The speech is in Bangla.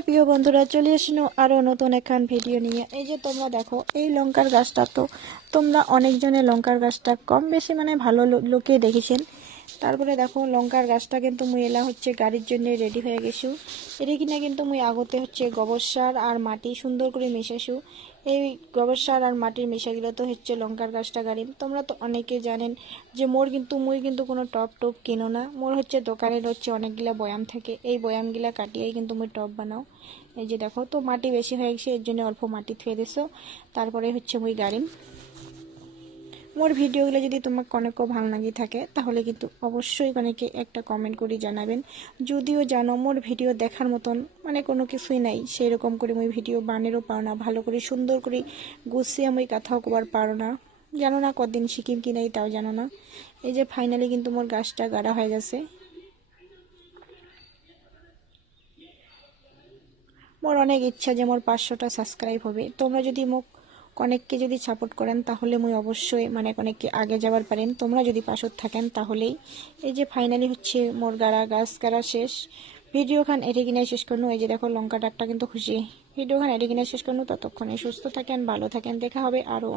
হাই প্রিয় বন্ধুরা, চলে এসেছো আরও নতুন একখান ভিডিও নিয়ে। এই যে তোমরা দেখো, এই লঙ্কার গাছটা তো তোমরা অনেকজনে লঙ্কার গাছটা কম বেশি মানে ভালো লোকে দেখেছেন। তারপরে দেখো লঙ্কার গাছটা কিন্তু মুই এলা হচ্ছে গাড়ির জন্য রেডি হয়ে গেছু। এটা কিনা কিন্তু মুই আগতে হচ্ছে গোবর সার আর মাটি সুন্দর করে মিশাইছু। এই গোবর সার আর মাটির মিশাগুলো তো হচ্ছে লঙ্কার গাছটা গাড়ি। তোমরা তো অনেকে জানেন যে মুই কিন্তু কোনো টপ কিনো না। মোর হচ্ছে দোকানের হচ্ছে অনেকগুলা বয়াম থাকে, এই বয়ামগুলা কাটিয়েই কিন্তু মুই টপ বানাও। এই যে দেখো তো মাটি বেশি হয়ে গেছে, এর জন্য অল্প মাটি থুয়ে দিছো। তারপরে হচ্ছে মুই গাড়িম। মোর ভিডিওগুলো যদি তোমাকে অনেক ভালো লাগি থাকে তাহলে কিন্তু অবশ্যই অনেকে একটা কমেন্ট করে জানাবেন। যদিও জানো মোর ভিডিও দেখার মতন মানে কোনো কিছুই নাই, সেই রকম করে মুই ভিডিও বানেরও পারো না, ভালো করে সুন্দর করে গুছিয়ে মুই কথাও কবার পারো না। জানো না কদিন শিখিম কি নাই তাও জানো না। এই যে ফাইনালি কিন্তু মোর গাছটা গাড়া হয়ে গেছে। মোর অনেক ইচ্ছা যে মোর 500টা সাবস্ক্রাইব হবে। তোমরা যদি মোক অনেককে যদি সাপোর্ট করেন তাহলে মুই অবশ্যই মানে অনেককে আগে যাবার পারেন। তোমরা যদি পাশত থাকেন তাহলেই। এই যে ফাইনালি হচ্ছে মোর গাছ গাড়া শেষ। ভিডিও খান এটি কিনে শেষ করনু। এই যে দেখো লঙ্কা ডাকটা কিন্তু খুশি। ভিডিও খান এটি কিনে শেষ করনু। ততক্ষণে সুস্থ থাকেন, ভালো থাকেন, দেখা হবে আরও